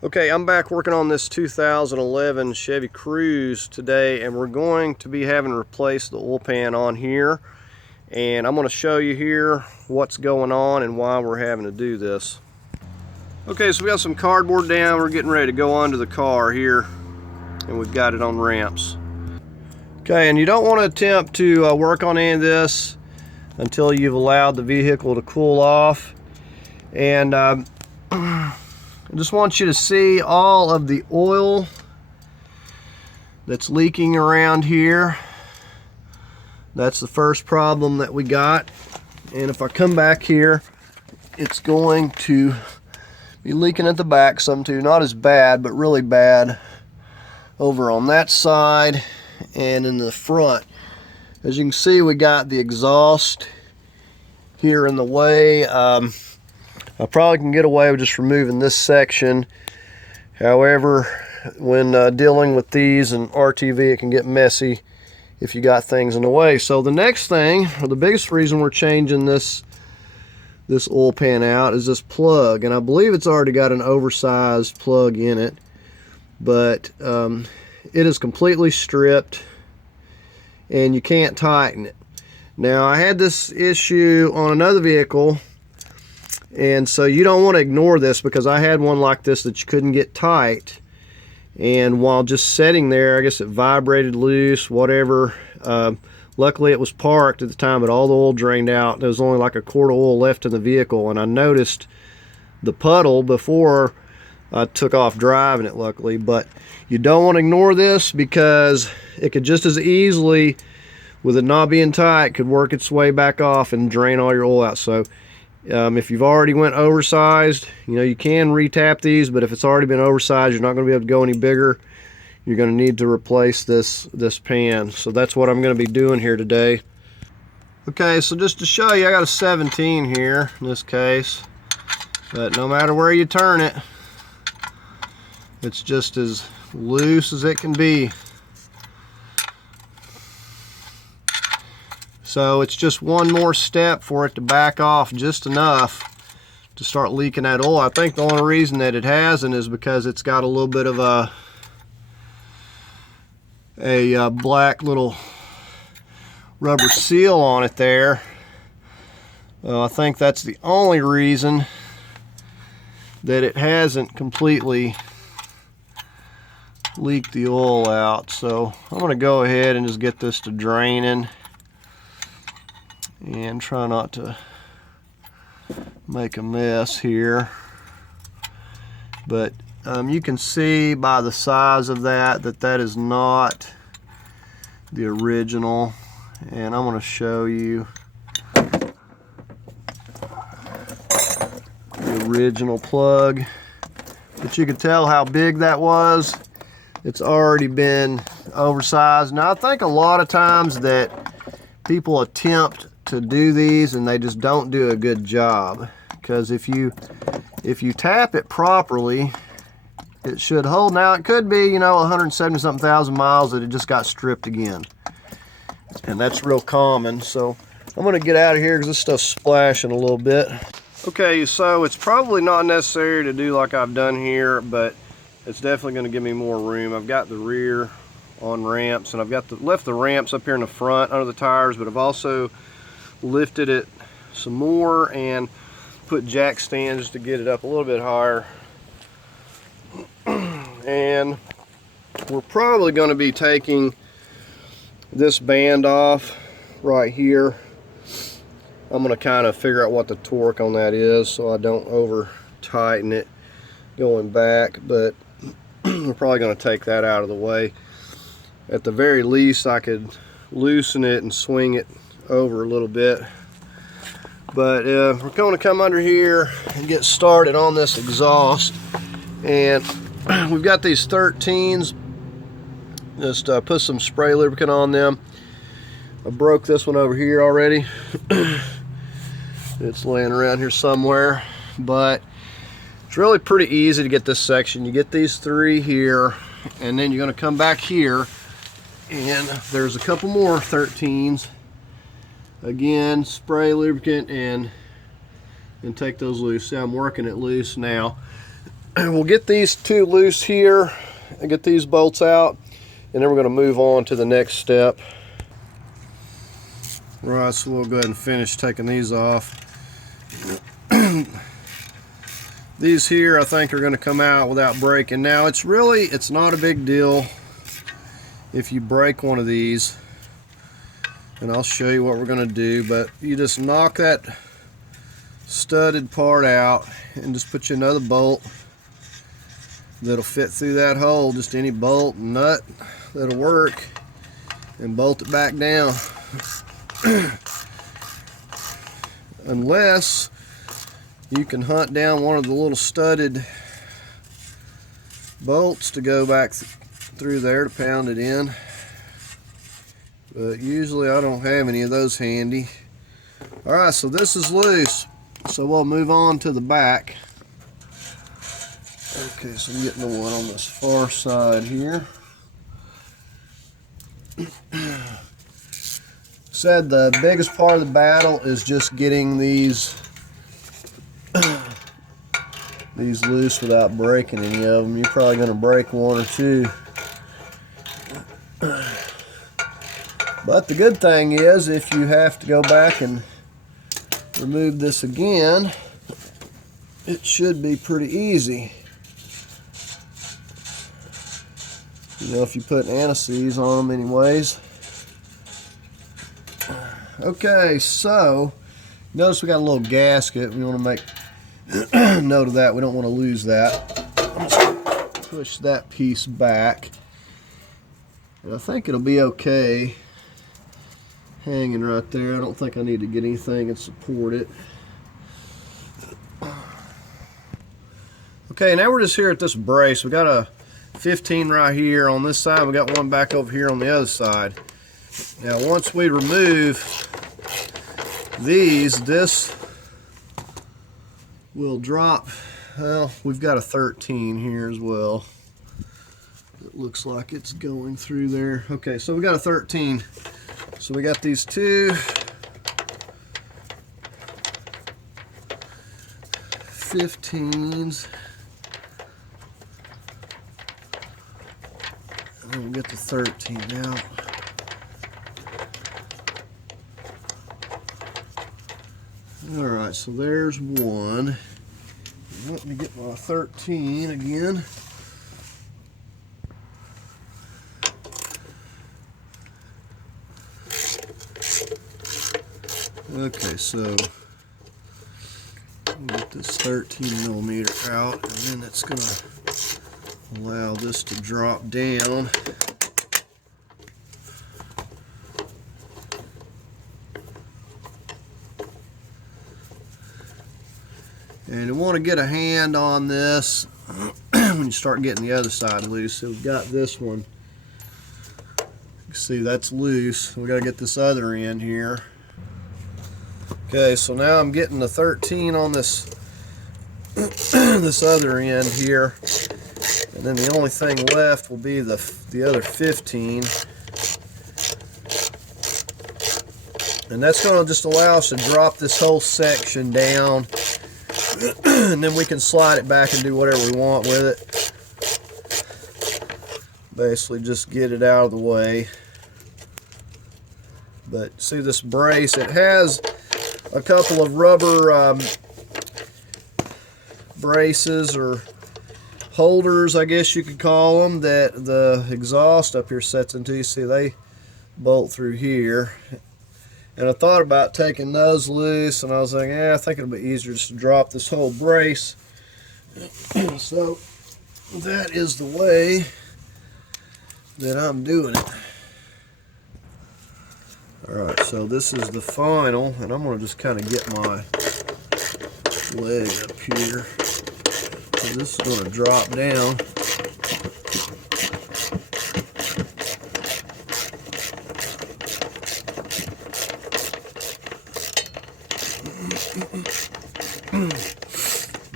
Okay, I'm back working on this 2011 Chevy Cruze today, and we're going to be having to replace the oil pan on here. And I'm going to show you here what's going on and why we're having to do this. Okay, so we got some cardboard down. We're getting ready to go onto the car here, and we've got it on ramps. Okay, and you don't want to attempt to work on any of this until you've allowed the vehicle to cool off. And I just want you to see all of the oil that's leaking around here. That's the first problem that we got. And if I come back here, it's going to be leaking at the back some too. Not as bad, but really bad over on that side and in the front. As you can see, we got the exhaust here in the way. I probably can get away with just removing this section. However, when dealing with these and RTV, it can get messy if you got things in the way. So the next thing, or the biggest reason we're changing this oil pan out, is this plug. And I believe it's already got an oversized plug in it, but it is completely stripped and you can't tighten it. Now, I had this issue on another vehicle, and so you don't want to ignore this, because I had one like this that you couldn't get tight, and while just sitting there, I guess it vibrated loose, whatever. Luckily it was parked at the time, but all the oil drained out. There was only like a quart of oil left in the vehicle, and I noticed the puddle before I took off driving it, luckily. But you don't want to ignore this, because it could just as easily, with it not being tight, could work its way back off and drain all your oil out. So if you've already went oversized, you can retap these, but if it's already been oversized, you're not going to be able to go any bigger. You're going to need to replace this pan. So that's what I'm going to be doing here today. Okay, so just to show you, I got a 17 here in this case, but no matter where you turn it, it's just as loose as it can be. So it's just one more step for it to back off just enough to start leaking that oil. I think the only reason that it hasn't is because it's got a little bit of a black little rubber seal on it there. I think that's the only reason that it hasn't completely leaked the oil out. So I'm going to go ahead and just get this to draining and try not to make a mess here. But you can see by the size of that that is not the original, and I'm going to show you the original plug. But you can tell how big that was. It's already been oversized. Now, I think a lot of times that people attempt to do these and they just don't do a good job, because if you tap it properly, it should hold. Now, it could be 170 something thousand miles that it just got stripped again, and that's real common. So I'm going to get out of here because this stuff's splashing a little bit. Okay, so it's probably not necessary to do like I've done here, but it's definitely going to give me more room. I've got the rear on ramps, and I've got left the ramps up here in the front under the tires, but I've also lifted it some more and put jack stands to get it up a little bit higher. And we're probably going to be taking this band off right here. I'm going to kind of figure out what the torque on that is so I don't over tighten it going back, but we're probably going to take that out of the way. At the very least, I could loosen it and swing it over a little bit. But we're going to come under here and get started on this exhaust. And we've got these 13s. Just put some spray lubricant on them. I broke this one over here already. It's laying around here somewhere, but it's really pretty easy to get this section. You get these three here, and then you're going to come back here, and there's a couple more 13s. Again, spray lubricant and take those loose. See, I'm working it loose now. we'll get these two loose here and get these bolts out, and then we're going to move on to the next step. Right, so we'll go ahead and finish taking these off. These here I think are going to come out without breaking. Now it's not a big deal if you break one of these, and I'll show you what we're going to do, but you just knock that studded part out and just put you another bolt that'll fit through that hole, just any bolt and nut that'll work, and bolt it back down. Unless you can hunt down one of the little studded bolts to go back through there to pound it in, but usually I don't have any of those handy. Alright, so this is loose, so we'll move on to the back. Okay, so I'm getting the one on this far side here. Said the biggest part of the battle is just getting these loose without breaking any of them. You're probably going to break one or two. But the good thing is, if you have to go back and remove this again, it should be pretty easy. You know, if you put anti-seize on them anyways. Okay, so notice we got a little gasket. We want to make note of that. We don't want to lose that. I'm just going to push that piece back, and I think it'll be okay hanging right there. I don't think I need to get anything and support it. Okay, now we're just here at this brace. We got a 15 right here on this side. We got one back over here on the other side. Now once we remove these, this will drop. Well, we've got a 13 here as well. It looks like it's going through there. Okay, so we got a 13. So we got these two 15s. And we'll get the 13 out. Alright, so there's one. Let me get my 13 again. Okay, so we'll get this 13 millimeter out, and then it's going to allow this to drop down. And you want to get a hand on this when you start getting the other side loose. So we've got this one. You can see that's loose. We got to get this other end here. Okay, so now I'm getting the 13 on this this other end here, and then the only thing left will be the other 15. And that's going to just allow us to drop this whole section down, and then we can slide it back and do whatever we want with it. Basically just get it out of the way. But see this brace, it has a couple of rubber braces or holders, I guess you could call them, that the exhaust up here sets into. You see they bolt through here. And I thought about taking those loose, and I was like, I think it'll be easier just to drop this whole brace. So that is the way that I'm doing it. Alright, so this is the final, and I'm going to just kind of get my leg up here. So this is going to drop down.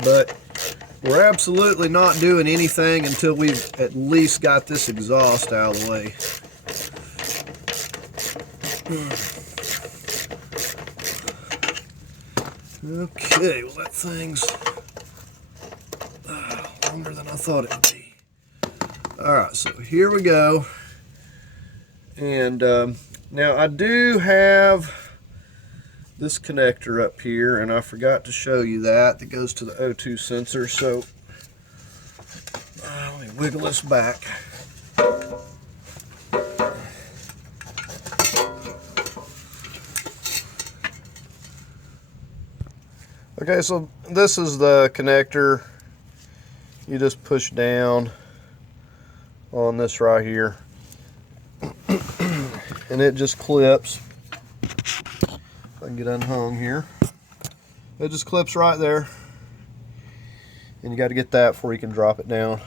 But we're absolutely not doing anything until we've at least got this exhaust out of the way. Okay, well that thing's long I thought it would be. All right, so here we go. And now I do have this connector up here, and I forgot to show you that goes to the O2 sensor. So let me wiggle this back. Okay, so this is the connector. You just push down on this right here and it just clips. If I can get unhung here, it just clips right there, and you got to get that before you can drop it down.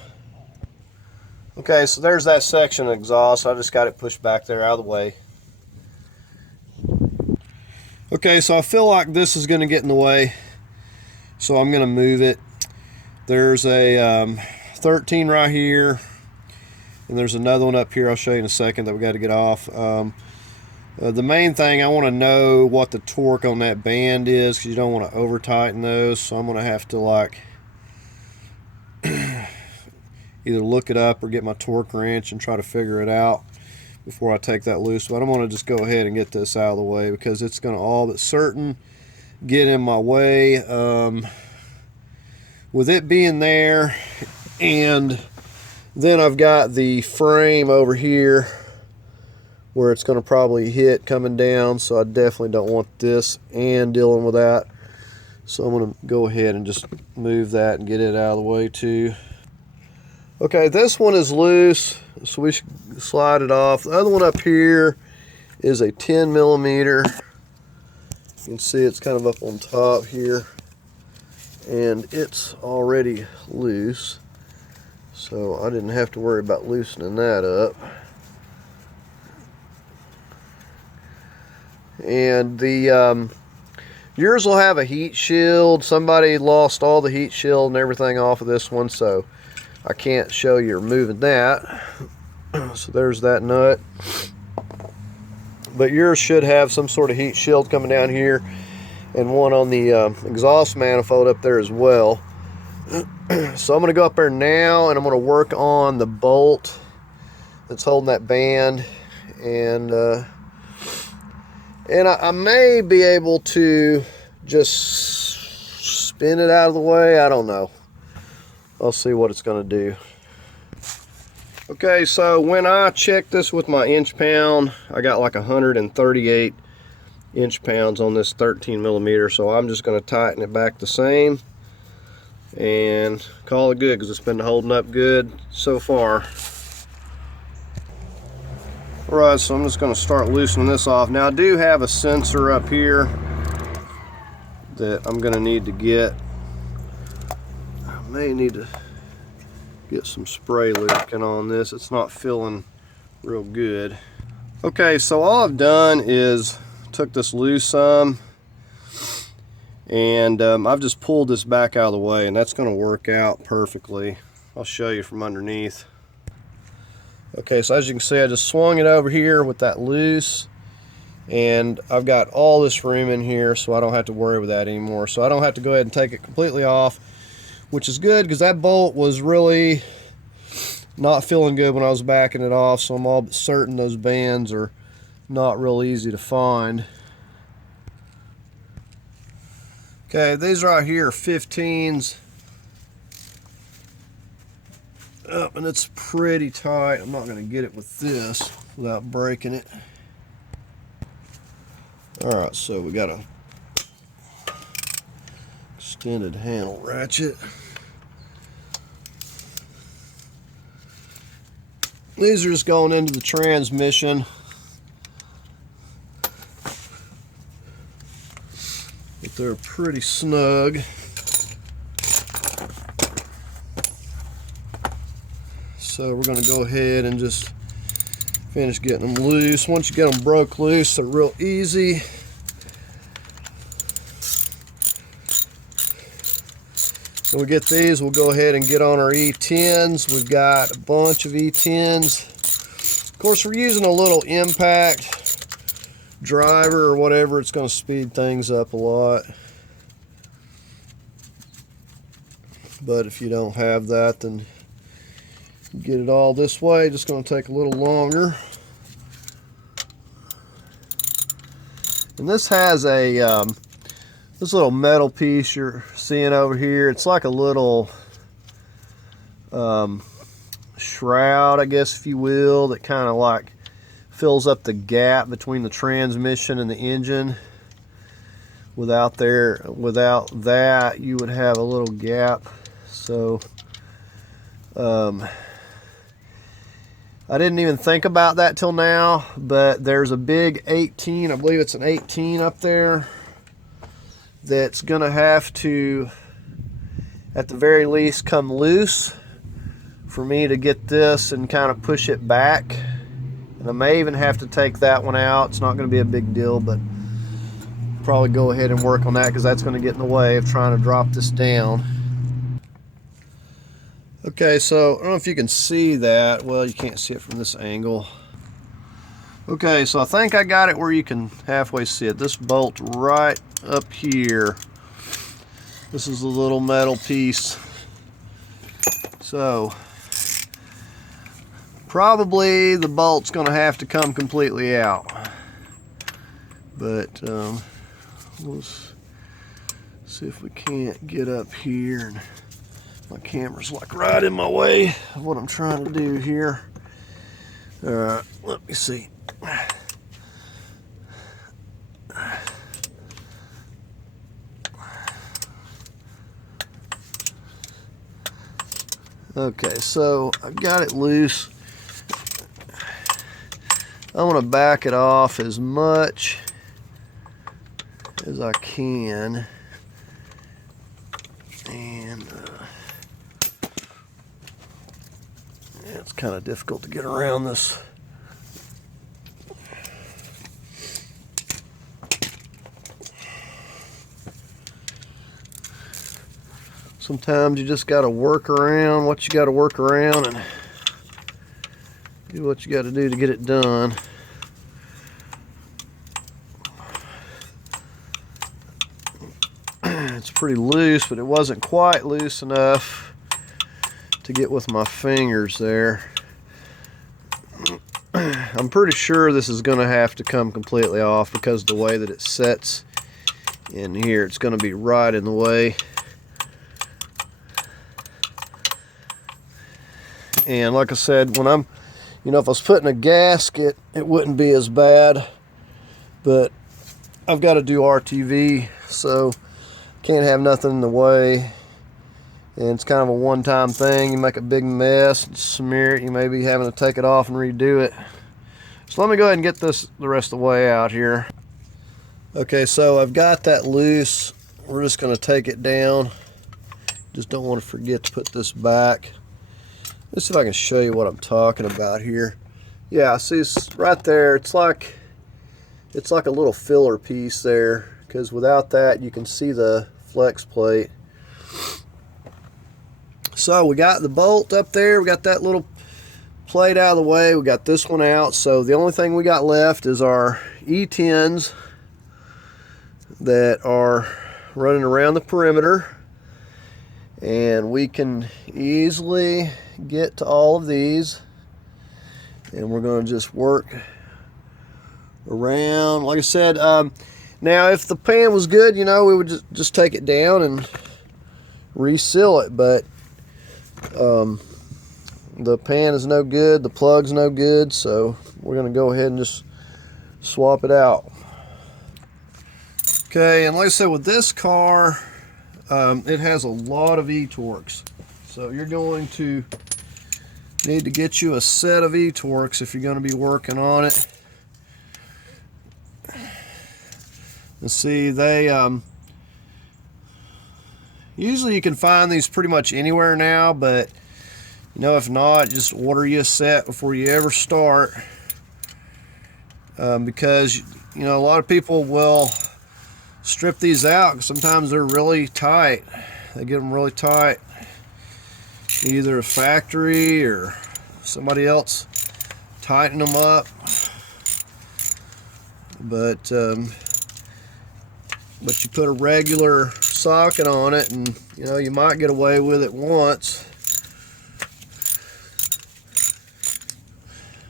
Okay, so there's that section of exhaust. I just got it pushed back there out of the way. Okay, so I feel like this is going to get in the way, so I'm going to move it. There's a 13 right here, and there's another one up here I'll show you in a second that we got to get off. The main thing, I want to know what the torque on that band is, because you don't want to over tighten those. So I'm going to have to like either look it up or get my torque wrench and try to figure it out before I take that loose. But I'm going to just go ahead and get this out of the way, because it's going to all but certain get in my way. With it being there, and then I've got the frame over here where it's going to probably hit coming down, so I definitely don't want this and dealing with that. So I'm going to go ahead and just move that and get it out of the way too. Okay, this one is loose, so we should slide it off. The other one up here is a 10 millimeter. You can see it's kind of up on top here, and it's already loose, so I didn't have to worry about loosening that up. And the yours will have a heat shield. Somebody lost all the heat shield and everything off of this one, so I can't show you removing that. So there's that nut. But yours should have some sort of heat shield coming down here, and one on the exhaust manifold up there as well. So I'm going to go up there now, and I'm going to work on the bolt that's holding that band, and I may be able to just spin it out of the way. I don't know. I'll see what it's going to do. Okay, so when I checked this with my inch pound, I got like 138 inch pounds on this 13 millimeter. So I'm just going to tighten it back the same and call it good, because it's been holding up good so far. Alright, so I'm just going to start loosening this off. Now I do have a sensor up here that I'm going to need to get. I may need to get some spray lubricant on this. It's not feeling real good. Okay, so all I've done is took this loose some, and I've just pulled this back out of the way, and that's going to work out perfectly. I'll show you from underneath. Okay, so as you can see, I just swung it over here with that loose, and I've got all this room in here, so I don't have to worry with that anymore. So I don't have to go ahead and take it completely off, which is good, because that bolt was really not feeling good when I was backing it off. So I'm all but certain those bands are not real easy to find. Okay, these right here are 15s. Up, and it's pretty tight. I'm not going to get it with this without breaking it. Alright, so we got a extended handle ratchet. These are just going into the transmission. But they're pretty snug. So we're going to go ahead and just finish getting them loose. Once you get them broke loose, they're real easy. So we get these, we'll go ahead and get on our E10s. We've got a bunch of E10s. Of course, we're using a little impact driver or whatever. It's going to speed things up a lot. But if you don't have that, then Get it all this way, just going to take a little longer. And this has a this little metal piece you're seeing over here. It's like a little shroud, I guess, if you will, that kind of like fills up the gap between the transmission and the engine. Without that, you would have a little gap. So I didn't even think about that till now, but there's a big 18, I believe it's an 18 up there, that's gonna have to, at the very least, come loose for me to get this and kind of push it back. And I may even have to take that one out. It's not gonna be a big deal, but probably go ahead and work on that because that's gonna get in the way of trying to drop this down. Okay, so I don't know if you can see that. Well, you can't see it from this angle. Okay, so I think I got it where you can halfway see it. This bolt right up here. This is a little metal piece. So probably the bolt's gonna have to come completely out. But let's see if we can't get up here. And my camera's like right in my way of what I'm trying to do here. Let me see. Okay, so I've got it loose. I want to back it off as much as I can. And it's kind of difficult to get around this. Sometimes you just got to work around what you got to work around and do what you got to do to get it done. It's pretty loose, but it wasn't quite loose enough to get with my fingers there. I'm pretty sure this is going to have to come completely off because of the way that it sets in here. It's going to be right in the way. And like I said, when I'm, if I was putting a gasket, it wouldn't be as bad. But I've got to do RTV, so can't have nothing in the way. And it's kind of a one-time thing. You make a big mess, smear it, you may be having to take it off and redo it. So let me go ahead and get this the rest of the way out here. Okay, so I've got that loose. We're just going to take it down. Just don't want to forget to put this back. Let's see if I can show you what I'm talking about here. Yeah, see, it's right there. It's like a little filler piece there, because without that you can see the flex plate. So we got the bolt up there, we got that little plate out of the way, we got this one out. So the only thing we got left is our E10s that are running around the perimeter, and we can easily get to all of these, and we're going to just work around. Like I said, now if the pan was good, we would just take it down and reseal it, but the pan is no good, the plug's no good, so we're going to go ahead and just swap it out. Okay, and like I said, with this car, it has a lot of e-torx, so you're going to need to get you a set of e-torx if you're going to be working on it. And see, they usually you can find these pretty much anywhere now, but if not, just order you a set before you ever start, because a lot of people will strip these out. Sometimes they're really tight. They get them really tight, either a factory or somebody else tighten them up. But you put a regular socket on it, and you might get away with it once.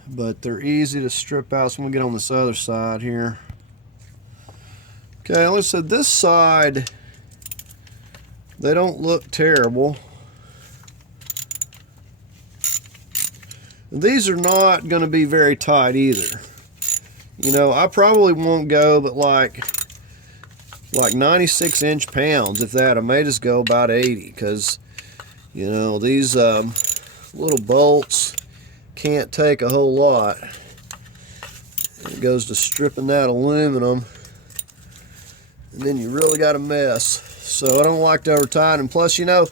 but they're easy to strip out. So I'm gonna get on this other side here. Okay, like I said, this side, they don't look terrible. These are not going to be very tight either. You know, I probably won't go but like 96 inch-pounds, if that. I may just go about 80, because, you know, these little bolts can't take a whole lot. It goes to stripping that aluminum, and then you really got a mess. So I don't like to over tighten. And plus, you know,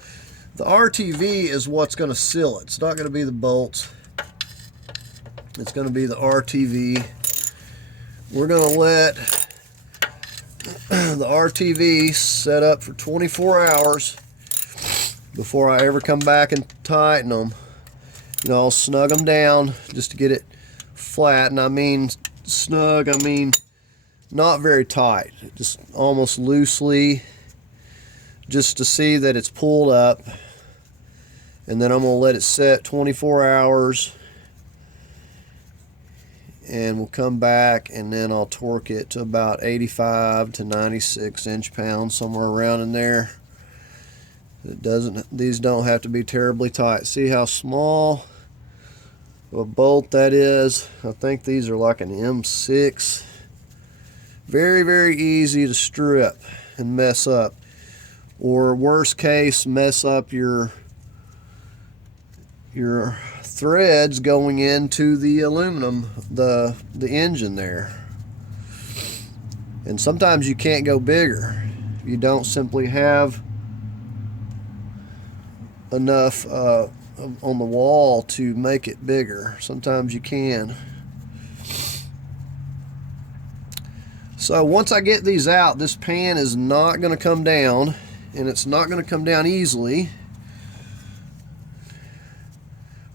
the RTV is what's going to seal it. It's not going to be the bolts. It's going to be the RTV. We're going to let the RTV set up for 24 hours before I ever come back and tighten them. You know, I'll snug them down just to get it flat. And I mean snug, I mean not very tight. Just almost loosely, just to see that it's pulled up. And then I'm going to let it set 24 hours. And we'll come back, and then I'll torque it to about 85 to 96 inch-pounds, somewhere around in there. These don't have to be terribly tight. See how small of a bolt that is? I think these are like an M6. Very, very easy to strip and mess up. Or worst case, mess up your threads going into the aluminum, the engine there. And sometimes you can't go bigger. You don't simply have enough on the wall to make it bigger. Sometimes you can. So once I get these out, this pan is not going to come down, and it's not going to come down easily.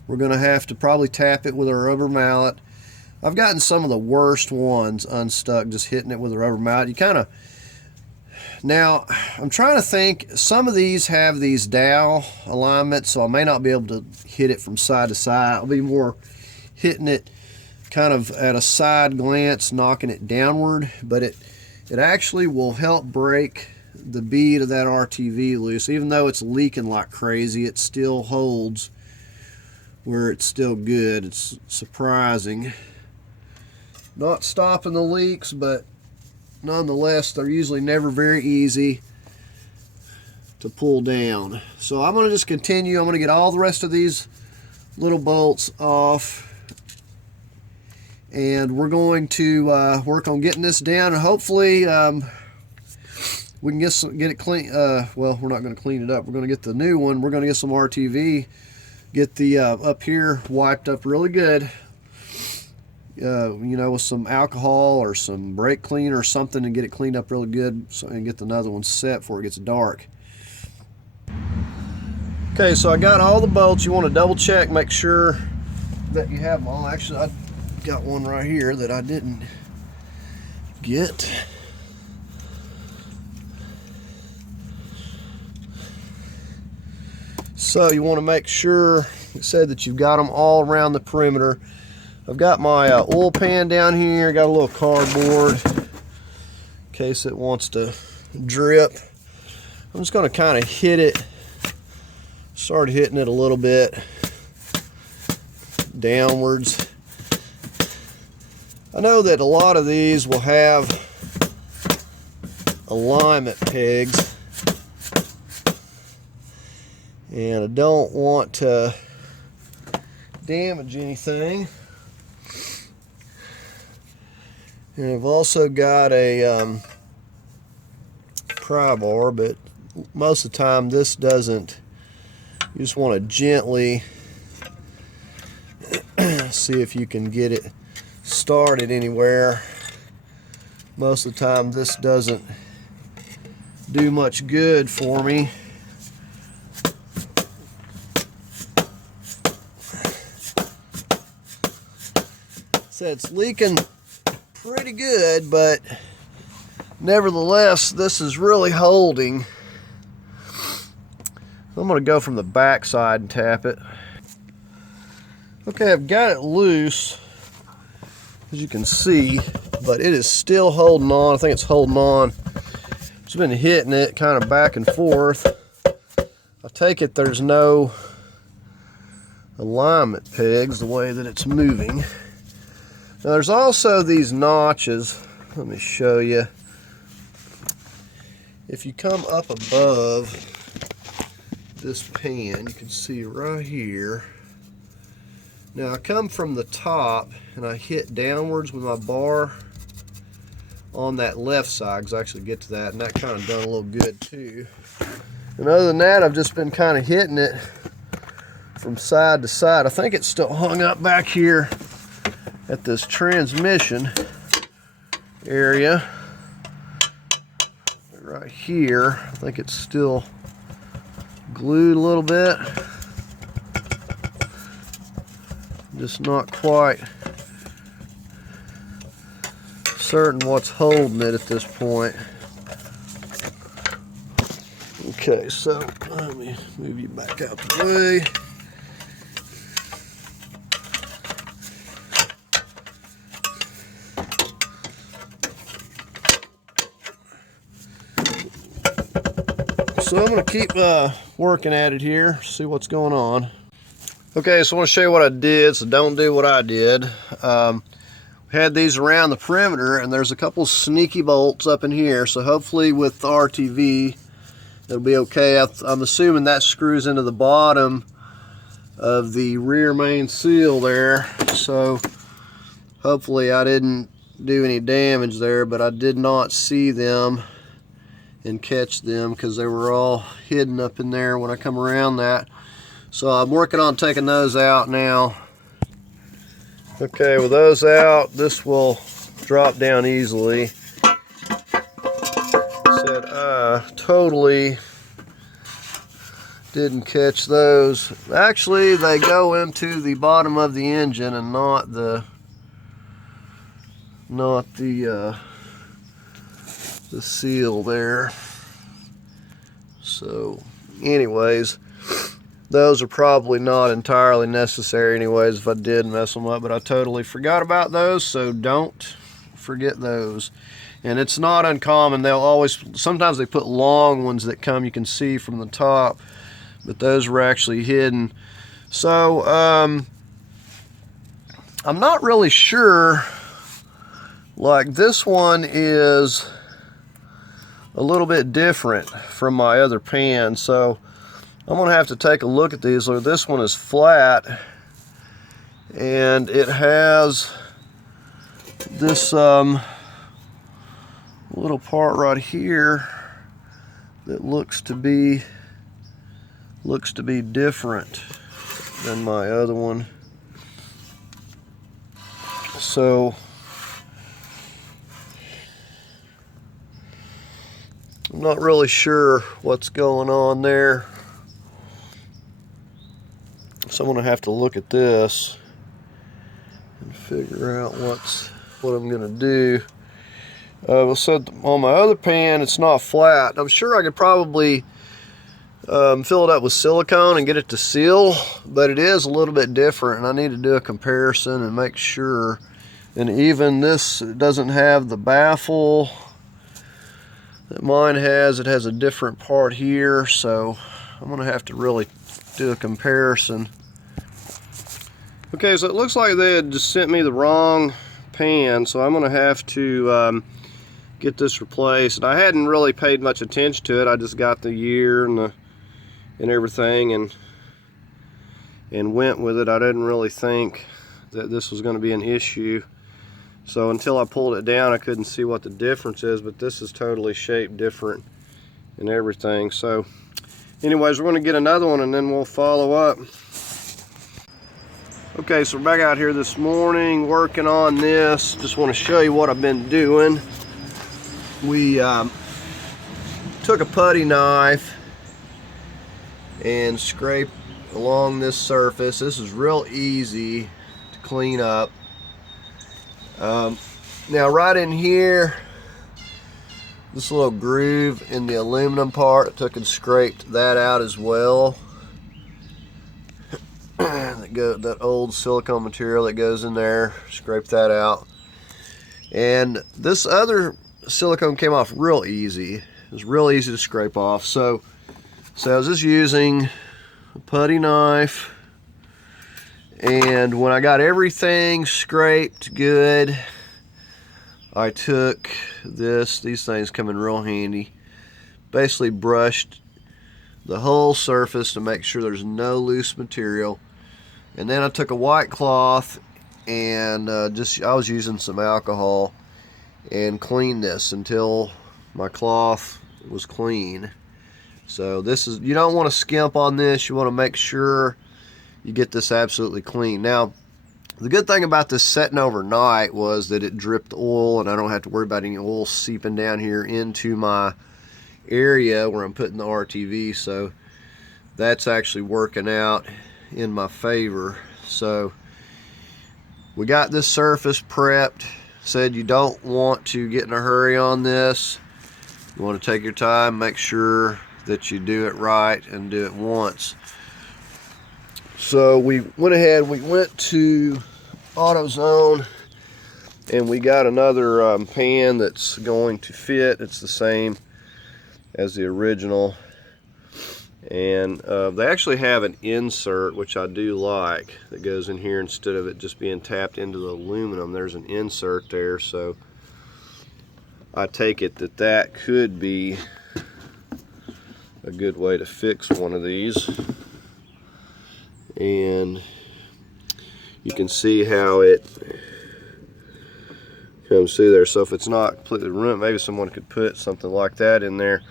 We're going to have to probably tap it with a rubber mallet. I've gotten some of the worst ones unstuck just hitting it with a rubber mallet. You kind of... Now, I'm trying to think. Some of these have these dowel alignments, so I may not be able to hit it from side to side. I'll be more hitting it kind of at a side glance, knocking it downward. But it actually will help break the bead of that RTV loose. Even though it's leaking like crazy, it still holds where it's still good. It's surprising. Not stopping the leaks, but nonetheless, they're usually never very easy to pull down. So I'm going to just continue. I'm going to get all the rest of these little bolts off, and we're going to work on getting this down, and hopefully we can get it clean. Well, we're not going to clean it up. We're going to get the new one. We're going to get some RTV. Get the up here wiped up really good, you know, with some alcohol or some brake cleaner or something, and get it cleaned up really good, and get another one set before it gets dark. Okay, so I got all the bolts. You want to double check, make sure that you have them all. Actually, I got one right here that I didn't get. So you want to make sure, it said that you've got them all around the perimeter. I've got my oil pan down here, got a little cardboard in case it wants to drip. I'm just going to kind of hit it, start hitting it a little bit downwards. I know that a lot of these will have alignment pegs, and I don't want to damage anything. And I've also got a pry bar, but most of the time this doesn't. You just want to gently see if you can get it started anywhere. Most of the time this doesn't do much good for me. So it's leaking pretty good, but nevertheless this is really holding. I'm going to go from the back side and tap it. Okay, I've got it loose, as you can see, but it is still holding on. I think it's holding on. It's been hitting it kind of back and forth. I take it there's no alignment pegs the way that it's moving. Now there's also these notches. Let me show you. If you come up above this pan, you can see right here. Now I come from the top and I hit downwards with my bar on that left side, because I actually get to that, and that kind of done a little good too. And other than that, I've just been kind of hitting it from side to side. I think it's still hung up back here at this transmission area right here. I think it's still glued a little bit. Just not quite certain what's holding it at this point. Okay, so let me move you back out the way. So I'm going to keep working at it here, see what's going on. Okay, so I want to show you what I did, so don't do what I did. Had these around the perimeter, and there's a couple sneaky bolts up in here, so hopefully with the RTV it'll be okay. I'm assuming that screws into the bottom of the rear main seal there, so hopefully I didn't do any damage there, but I did not see them and catch them because they were all hidden up in there when I come around that. So I'm working on taking those out now. Okay, with those out, this will drop down easily. Said I totally didn't catch those. Actually, they go into the bottom of the engine and not the seal there. So anyways, those are probably not entirely necessary anyways if I did mess them up, but I totally forgot about those, so don't forget those. And it's not uncommon, sometimes they put long ones that come, you can see from the top, but those were actually hidden. So I'm not really sure, like this one is a little bit different from my other pan, so I'm gonna have to take a look at these. This one is flat, and it has this little part right here that looks to be different than my other one. So I'm not really sure what's going on there. So I'm going to have to look at this and figure out what I'm going to do. So on my other pan, it's not flat. I'm sure I could probably fill it up with silicone and get it to seal, but it is a little bit different, and I need to do a comparison and make sure. And even this doesn't have the baffle that mine has. It has a different part here, so I'm going to have to really do a comparison. Okay, so it looks like they had just sent me the wrong pan, so I'm going to have to get this replaced. And I hadn't really paid much attention to it. I just got the year and everything and went with it. I didn't really think that this was going to be an issue. So until I pulled it down, I couldn't see what the difference is, but this is totally shaped different and everything. So anyways, we're going to get another one and then we'll follow up. Okay, so we're back out here this morning working on this. Just want to show you what I've been doing. We took a putty knife and scraped along this surface. This is real easy to clean up. Now right in here, this little groove in the aluminum part, I took and scraped that out as well. That old silicone material that goes in there, scrape that out. And this other silicone came off real easy. It was real easy to scrape off. So I was just using a putty knife, and when I got everything scraped good, I took these things come in real handy, basically brushed the whole surface to make sure there's no loose material. And then I took a white cloth and I was using some alcohol and cleaned this until my cloth was clean. So you don't want to skimp on this. You want to make sure you get this absolutely clean. Now, the good thing about this setting overnight was that it dripped oil, and I don't have to worry about any oil seeping down here into my area where I'm putting the RTV. So that's actually working out in my favor. So we got this surface prepped. Said you don't want to get in a hurry on this. You want to take your time, make sure that you do it right and do it once. So we went ahead, we went to AutoZone, and we got another pan that's going to fit. It's the same as the original, and they actually have an insert, which I do like, that goes in here instead of it just being tapped into the aluminum. There's an insert there, so I take it that could be a good way to fix one of these. And you can see how it comes through there. So if it's not completely ruined, maybe someone could put something like that in there.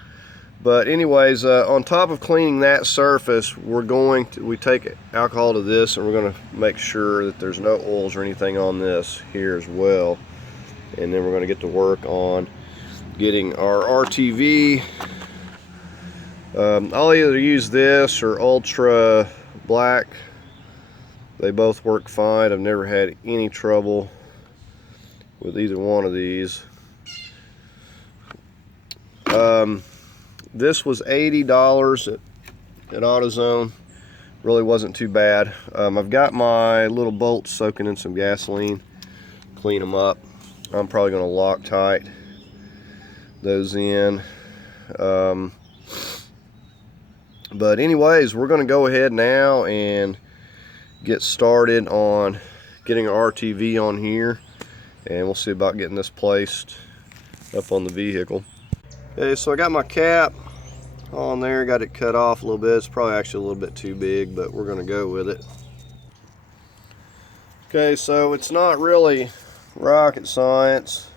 But anyways, on top of cleaning that surface, we take alcohol to this, and we're going to make sure that there's no oils or anything on this here as well. And then we're going to get to work on getting our RTV. I'll either use this or Ultra Black. They both work fine. I've never had any trouble with either one of these. This was $80 at AutoZone. Really wasn't too bad. I've got my little bolts soaking in some gasoline. Clean them up. I'm probably going to Loctite those in. But anyways, we're going to go ahead now and get started on getting our RTV on here, and we'll see about getting this placed up on the vehicle. Okay, so I got my cap on there, got it cut off a little bit. It's probably actually a little bit too big, but we're going to go with it. Okay, so it's not really rocket science.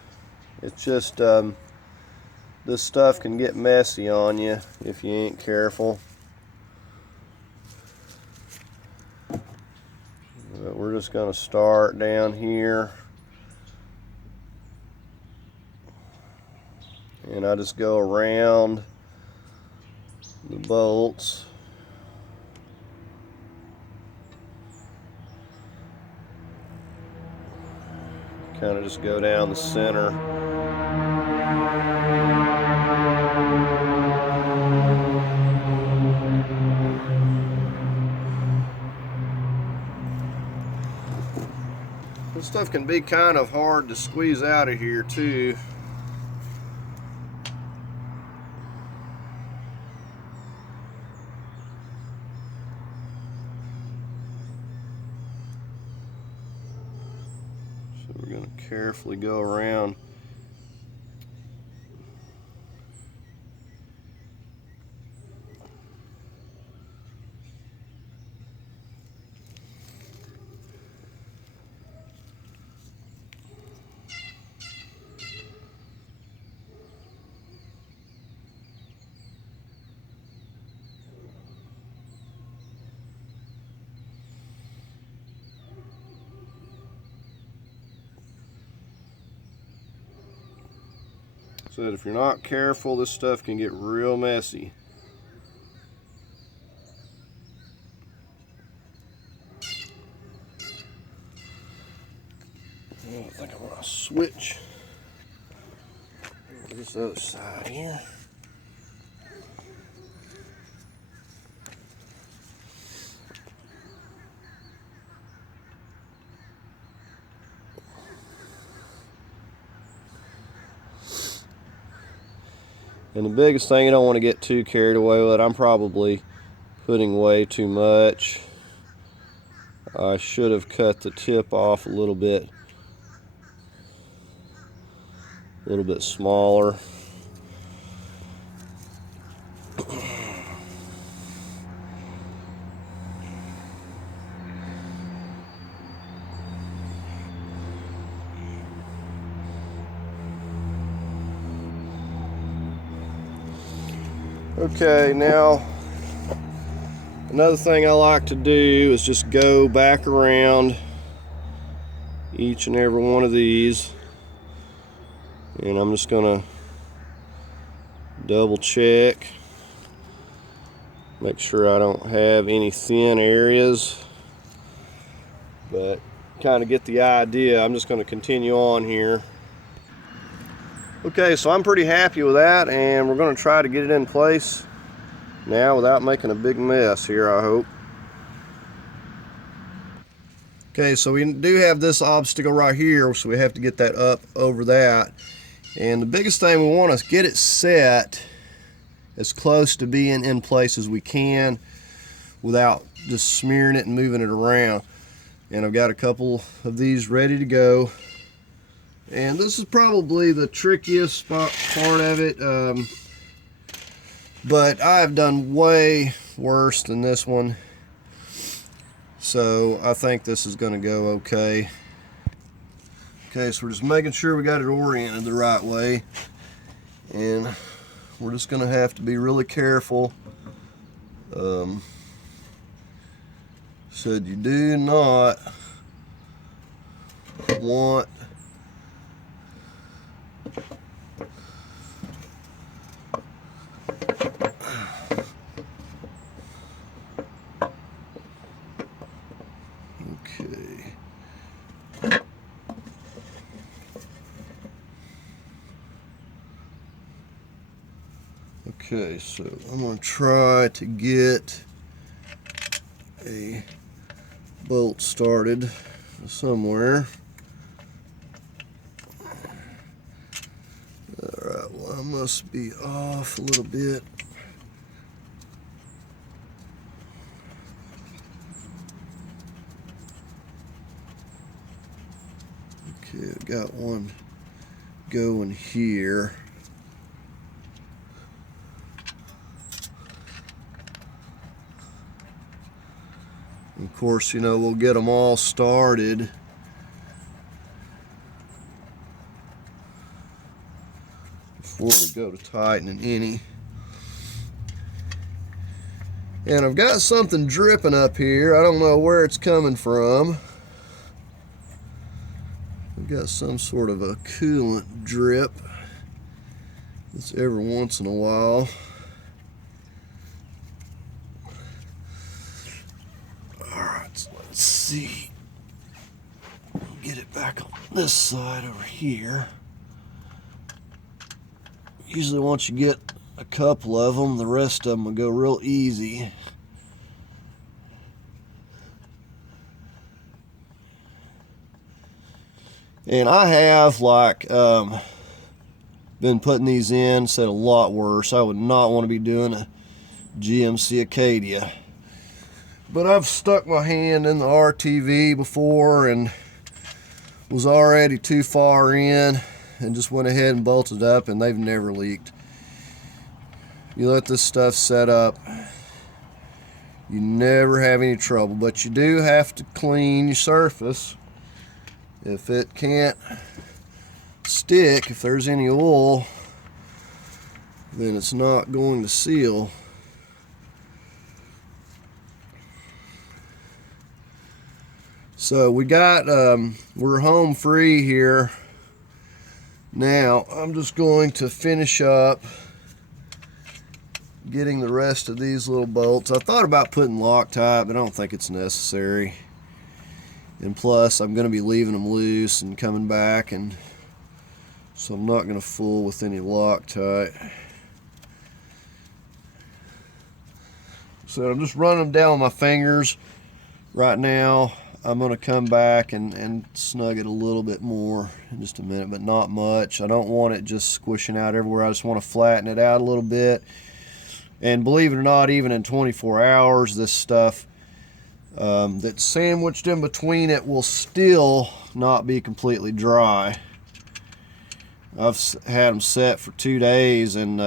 It's just this stuff can get messy on you if you ain't careful. But we're just going to start down here, and I just go around the bolts. Kind of just go down the center. This stuff can be kind of hard to squeeze out of here too. So we're going to carefully go around. So that if you're not careful, this stuff can get real messy. I think I'm going to switch to this other side here. And the biggest thing, you don't want to get too carried away with it. I'm probably putting way too much. I should have cut the tip off a little bit smaller. Okay, now another thing I like to do is just go back around each and every one of these, and I'm just gonna double check, make sure I don't have any thin areas, but kind of get the idea. I'm just going to continue on here. Okay, so I'm pretty happy with that, and we're going to try to get it in place now without making a big mess here, I hope. Okay, so we do have this obstacle right here, so we have to get that up over that. And the biggest thing, we want to get it set as close to being in place as we can without just smearing it and moving it around. And I've got a couple of these ready to go. And this is probably the trickiest part of it, but I've done way worse than this one, so I think this is going to go okay. Okay, so we're just making sure we got it oriented the right way, and we're just going to have to be really careful. Said you do not want Okay, so I'm going to try to get a bolt started somewhere. Alright, well, I must be off a little bit. Okay, I've got one going here. Of course, you know, we'll get them all started before we go to tightening any. And I've got something dripping up here. I don't know where it's coming from. I've got some sort of a coolant drip that's every once in a while. Let's see. Get it back on this side over here. Usually once you get a couple of them, the rest of them will go real easy. And I have been putting these in, said a lot worse. I would not want to be doing a GMC Acadia. But I've stuck my hand in the RTV before and was already too far in and just went ahead and bolted up, and they've never leaked. You let this stuff set up, you never have any trouble, but you do have to clean your surface. If it can't stick, if there's any oil, then it's not going to seal. So we got, we're home free here. Now I'm just going to finish up getting the rest of these little bolts. I thought about putting Loctite, but I don't think it's necessary. And plus, I'm going to be leaving them loose and coming back, and so I'm not going to fool with any Loctite. So I'm just running them down with my fingers right now. I'm going to come back and snug it a little bit more in just a minute, but not much. I don't want it just squishing out everywhere. I just want to flatten it out a little bit. And believe it or not, even in 24 hours, this stuff that's sandwiched in between it will still not be completely dry. I've had them set for 2 days, and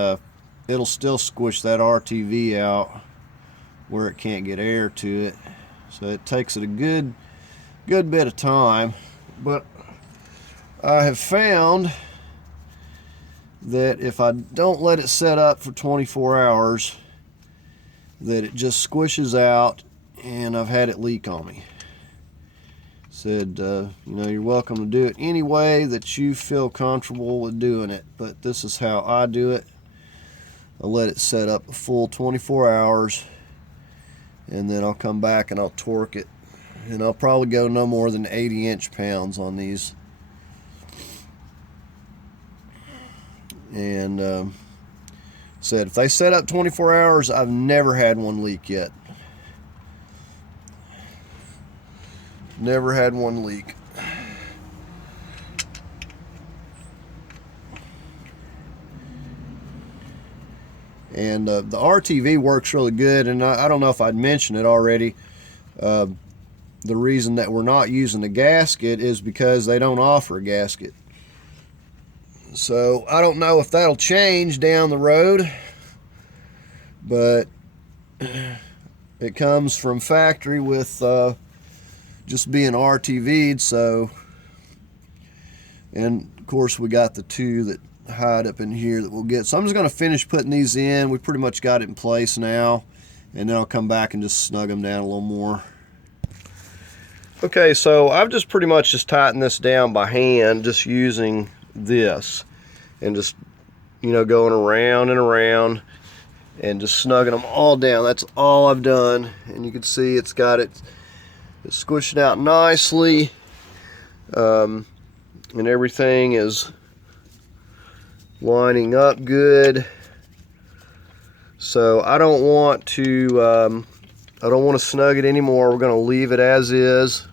it'll still squish that RTV out where it can't get air to it. So it takes it a good bit of time. But I have found that if I don't let it set up for 24 hours, that it just squishes out, and I've had it leak on me. Said, you know, you're welcome to do it any way that you feel comfortable with doing it, but this is how I do it. I let it set up a full 24 hours, and then I'll come back and I'll torque it, and I'll probably go no more than 80 inch-pounds on these. And said if they set up 24 hours, I've never had one leak yet. Never had one leak. And the RTV works really good, and I don't know if I'd mentioned it already. The reason that we're not using a gasket is because they don't offer a gasket. So I don't know if that'll change down the road, but it comes from factory with just being RTV'd. So, and of course we got the 2 that hide up in here that we'll get. So I'm just going to finish putting these in. We pretty much got it in place now, and then I'll come back and just snug them down a little more. Okay, so I've just pretty much just tightened this down by hand, just using this, and just, you know, going around and around and just snugging them all down. That's all I've done, and you can see it's got it's squished out nicely, and everything is lining up good. So I don't want to snug it anymore. We're going to leave it as is,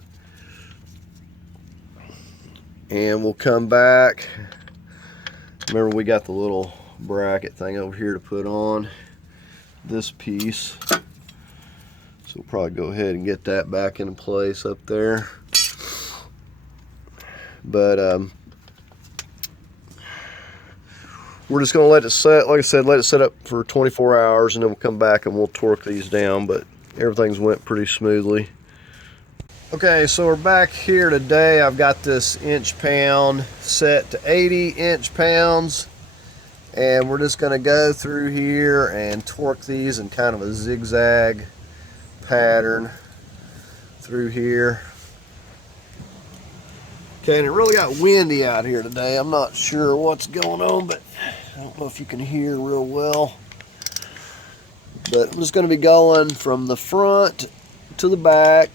and we'll come back. Remember, we got the little bracket thing over here to put on this piece, so we'll probably go ahead and get that back into place up there. But we're just going to let it set, like I said, let it set up for 24 hours, and then we'll come back and we'll torque these down. But everything's went pretty smoothly. Okay, so we're back here today. I've got this inch-pound set to 80 inch-pounds, and we're just going to go through here and torque these in kind of a zigzag pattern through here. Okay, and it really got windy out here today. I'm not sure what's going on, but I don't know if you can hear real well. But I'm just going to be going from the front to the back,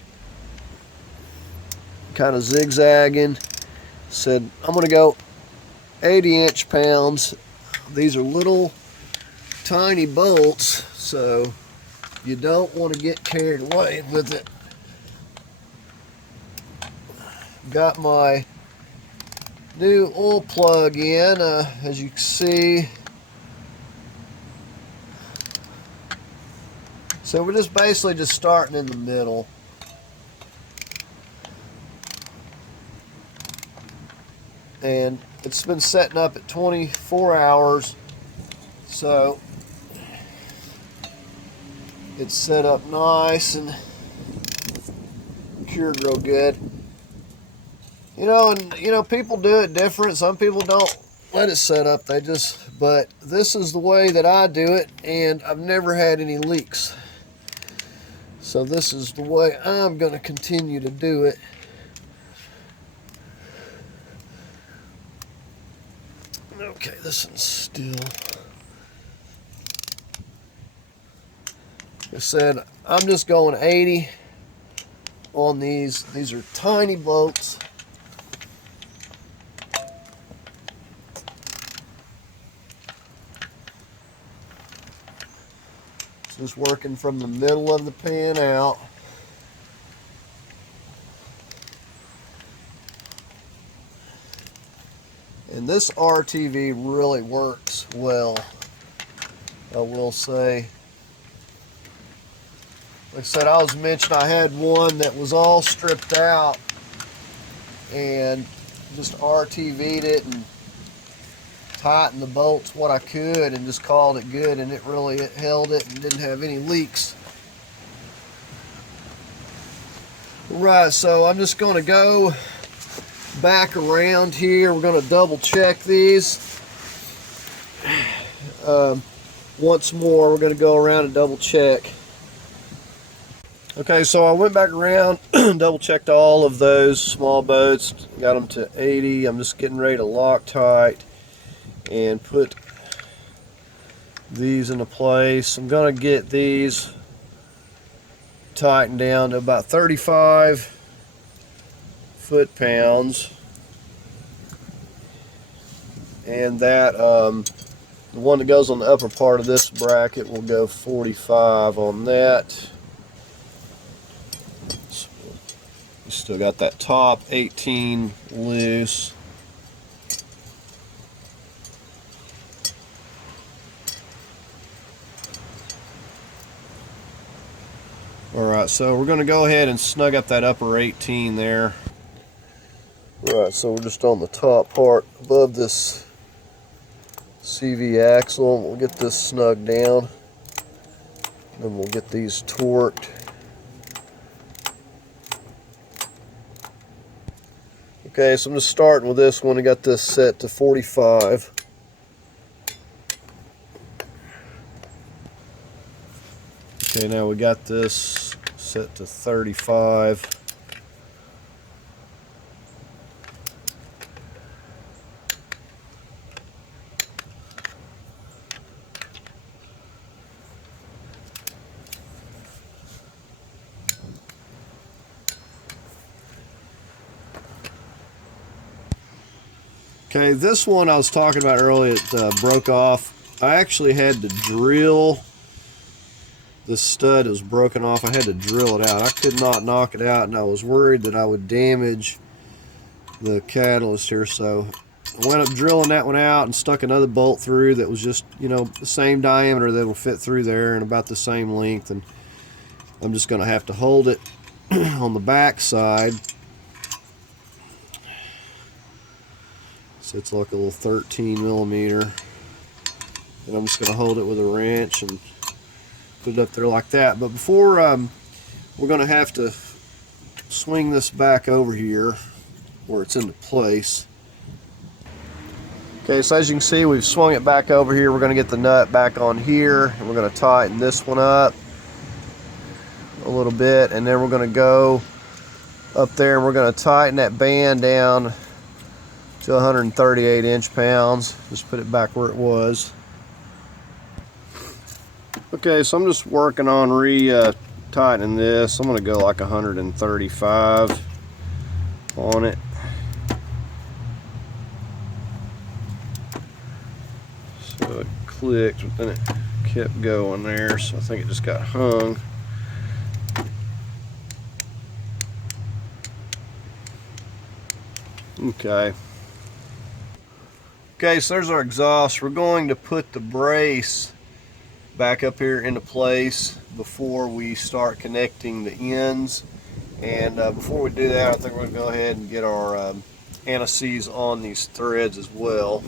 kind of zigzagging. Said I'm going to go 80 inch-pounds. These are little tiny bolts, so you don't want to get carried away with it. Got my new oil plug in, as you can see. So we're just basically just starting in the middle. And it's been setting up at 24 hours, so it's set up nice and cured real good. You know, and you know, people do it different. Some people don't let it set up, they just, but this is the way that I do it, and I've never had any leaks. So this is the way I'm going to continue to do it. Okay, this one's still. Like I said, I'm just going 80 on these. These are tiny bolts. Just working from the middle of the pan out. And this RTV really works well, I will say. Like I said, I was mentioning I had one that was all stripped out and just RTV'd it and tightened the bolts what I could and just called it good, and it held it and didn't have any leaks. Right, so I'm just going to go back around here. We're going to double check these. Once more, we're going to go around and double check. Okay, so I went back around, double checked all of those small boats, got them to 80. I'm just getting ready to Loctite and put these into place. I'm going to get these tightened down to about 35 foot-pounds. And that, the one that goes on the upper part of this bracket will go 45 on that. You still got that top 18 loose. Alright, so we're going to go ahead and snug up that upper 18 there. Alright, so we're just on the top part above this CV axle. We'll get this snug down. Then we'll get these torqued. Okay, so I'm just starting with this one. I got this set to 45. Okay, now we got this set to 35. Okay, this one I was talking about earlier, it broke off. I actually had to drill the stud. It was broken off. I had to drill it out. I could not knock it out, and I was worried that I would damage the catalyst here, so I went up drilling that one out and stuck another bolt through that was just, you know, the same diameter that will fit through there and about the same length. And I'm just going to have to hold it on the back side. So it's like a little 13 millimeter, and I'm just going to hold it with a wrench and put it up there like that. But before we're going to have to swing this back over here where it's into place. Okay, so as you can see, we've swung it back over here. We're going to get the nut back on here, and we're going to tighten this one up a little bit, and then we're going to go up there and we're going to tighten that band down to 138 inch-pounds. Just put it back where it was. Okay, so I'm just working on tightening this. I'm going to go like 135 on it. So it clicked, but then it kept going there, so I think it just got hung. Okay. Okay, so there's our exhaust. We're going to put the brace back up here into place before we start connecting the ends. And before we do that, I think we're going to go ahead and get our anti-seize on these threads as well.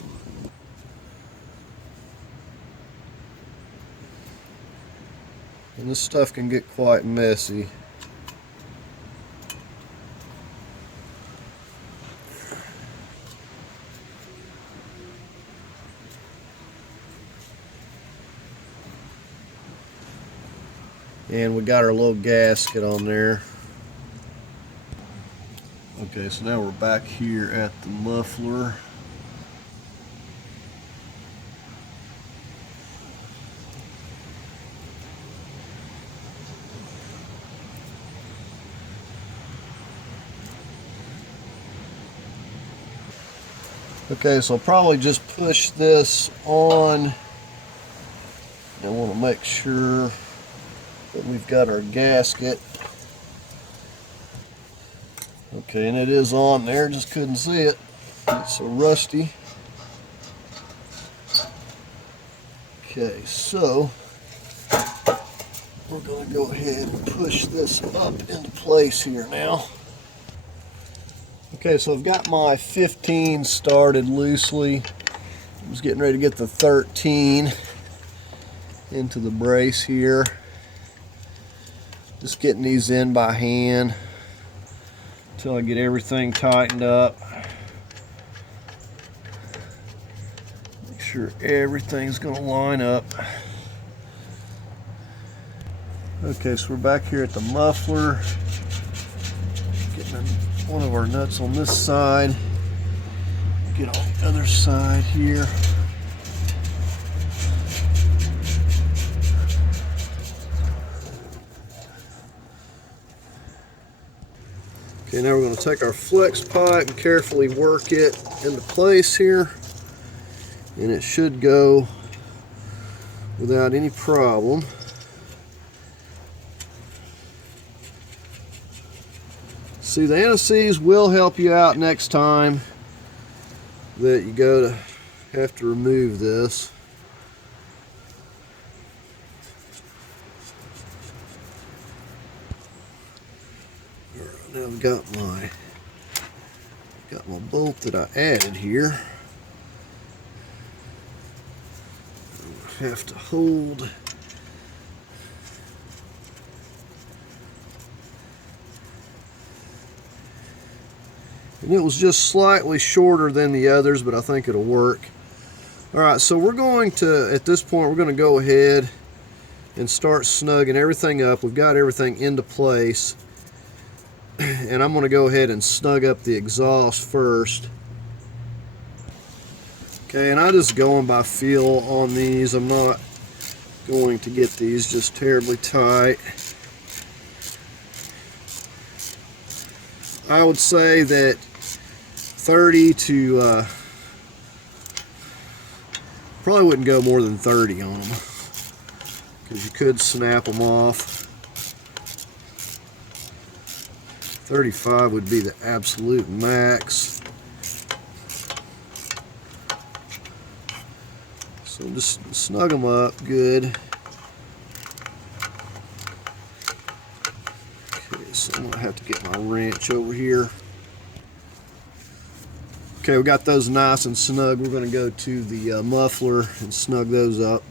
And this stuff can get quite messy. And we got our little gasket on there. Okay, so now we're back here at the muffler. Okay, so I'll probably just push this on. I want to make sure that we've got our gasket. Okay, and it is on there, just couldn't see it. It's so rusty. Okay, so we're going to go ahead and push this up into place here now. Okay, so I've got my 15 started loosely. I was getting ready to get the 13 into the brace here. Just getting these in by hand until I get everything tightened up. Make sure everything's going to line up. Okay, so we're back here at the muffler. Getting one of our nuts on this side. Get on the other side here. Okay, now we're going to take our flex pipe and carefully work it into place here. And it should go without any problem. See, the anti-seize will help you out next time that you go to have to remove this. Alright, now I've got my bolt that I added here. I have to hold and it was just slightly shorter than the others, but I think it'll work. Alright, so we're going to, at this point, we're going to go ahead and start snugging everything up. We've got everything into place. And I'm going to go ahead and snug up the exhaust first. Okay, and I'm just going by feel on these. I'm not going to get these just terribly tight. I would say that 30 to, probably wouldn't go more than 30 on them, because you could snap them off. 35 would be the absolute max. So just snug them up good. Okay, so I'm gonna have to get my wrench over here. Okay, we got those nice and snug. We're gonna go to the muffler and snug those up.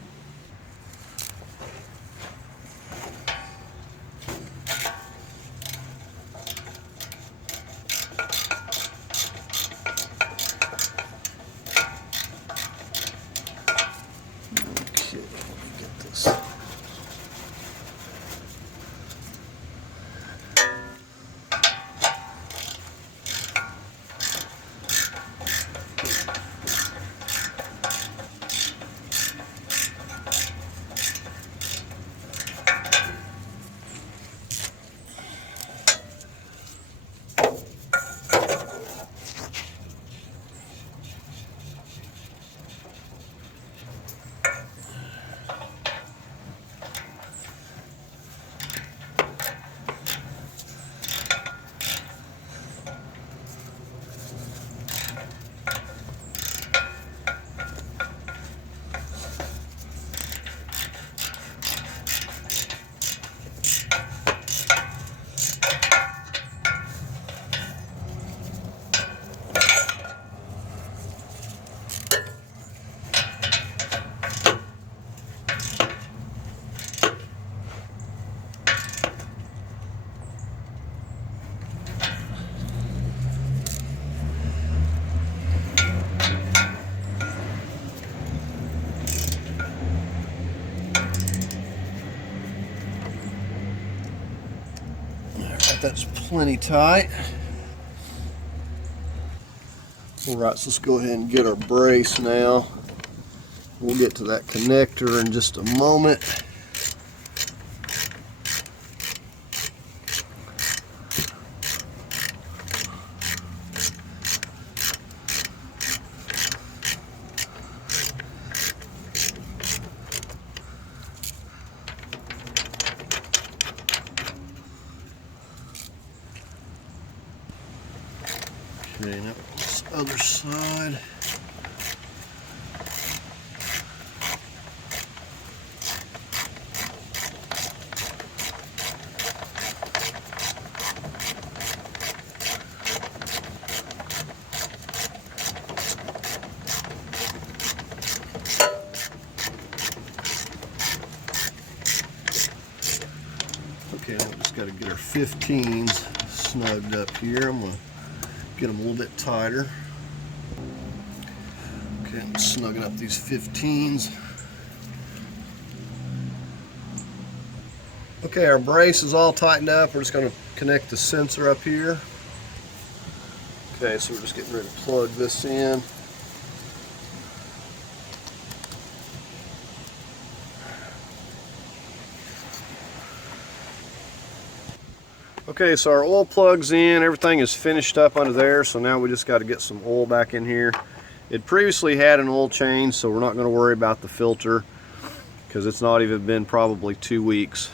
That's plenty tight. Alright, so let's go ahead and get our brace now. We'll get to that connector in just a moment. Okay, now this other side. got to get our 15s snugged up here. I'm going to get them a little bit tighter. Okay, I'm snugging up these 15s. Okay, our brace is all tightened up. We're just going to connect the sensor up here. Okay, so we're just getting ready to plug this in. Okay, so our oil plug's in, everything is finished up under there, so now we just got to get some oil back in here. It previously had an oil change, so we're not going to worry about the filter because it's not even been probably 2 weeks.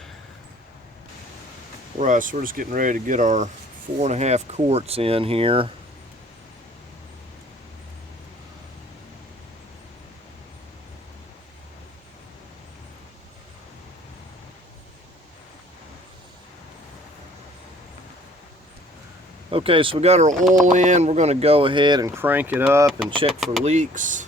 Alright, so we're just getting ready to get our 4.5 quarts in here. Okay, so we got our oil in. We're going to go ahead and crank it up and check for leaks.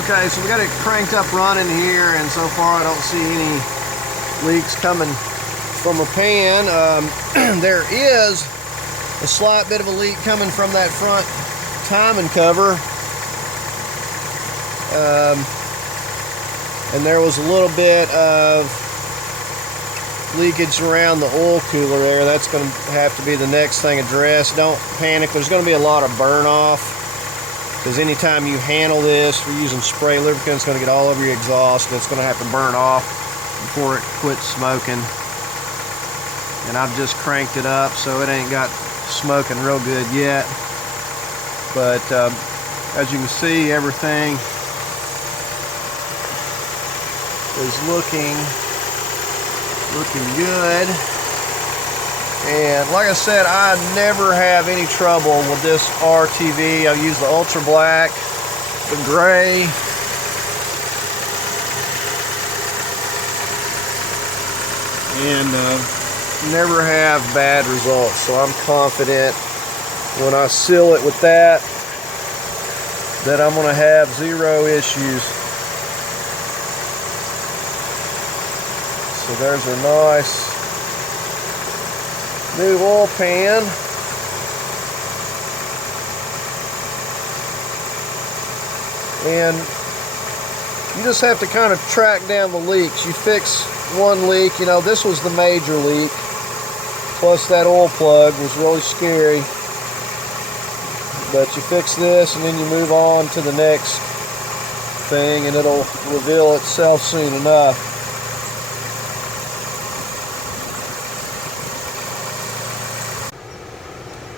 Okay, so we got it cranked up running here, and so far I don't see any leaks coming from a pan. There is a slight bit of a leak coming from that front timing cover, and there was a little bit of leakage around the oil cooler there. That's going to have to be the next thing addressed. Don't panic, there's going to be a lot of burn off, because anytime you handle this, we're using spray lubricant, it's going to get all over your exhaust, and it's going to have to burn off before it quits smoking. And I've just cranked it up, so it ain't got smoking real good yet. But as you can see, everything is looking good. And like I said, I never have any trouble with this RTV. I've used the ultra black, the gray, and never have bad results. So I'm confident when I seal it with that I'm going to have zero issues. So there's a nice new oil pan. And you just have to kind of track down the leaks. You fix one leak, you know, this was the major leak, plus that oil plug was really scary. But you fix this and then you move on to the next thing, and it'll reveal itself soon enough.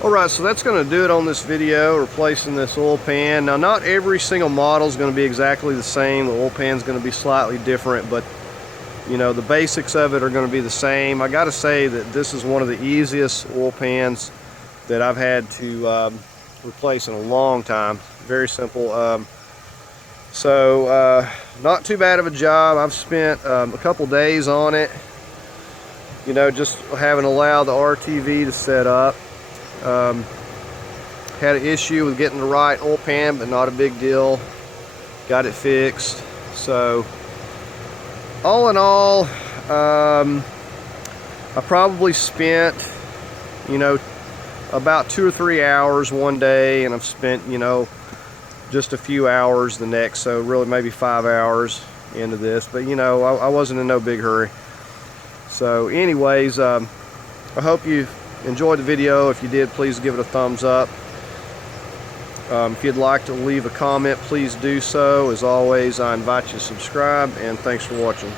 Alright, so that's going to do it on this video, replacing this oil pan. Now, not every single model is going to be exactly the same. The oil pan is going to be slightly different, but you know, the basics of it are going to be the same. I got to say that this is one of the easiest oil pans that I've had to replace in a long time. Very simple. Not too bad of a job. I've spent a couple days on it, you know, just having allowed the RTV to set up. Had an issue with getting the right oil pan, but not a big deal. Got it fixed. So all in all, I probably spent, you know, about 2 or 3 hours one day, and I've spent, you know, just a few hours the next, so really maybe 5 hours into this. But you know, I wasn't in no big hurry. So anyways, I hope you enjoyed the video. If you did, please give it a thumbs up. If you'd like to leave a comment, please do so. As always, I invite you to subscribe, and thanks for watching.